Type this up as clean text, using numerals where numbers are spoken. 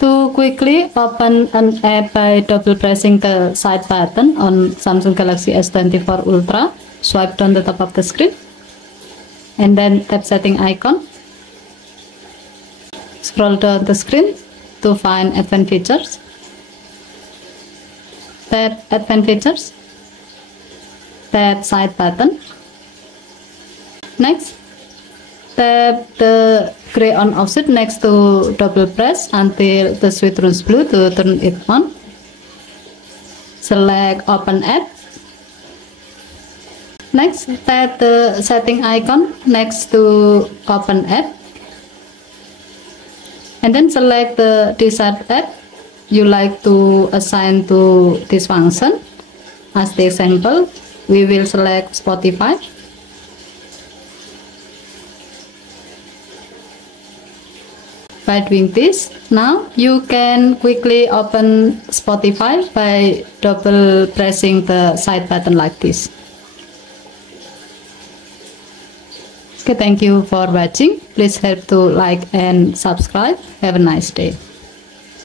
To quickly open an app by double pressing the side button on Samsung Galaxy S24 Ultra, swipe down the top of the screen and then tap setting icon. Scroll down the screen to find advanced features. Tap advanced features. Tap side button. Next, tap the gray on offset next to double press until the switch turns blue to turn it on. Select open app. Next, tap the setting icon next to open app and then select the desired app you like to assign to this function. As the example, we will select Spotify. By doing this, now you can quickly open Spotify by double pressing the side button like this. Okay, thank you for watching. Please help to like and subscribe. Have a nice day.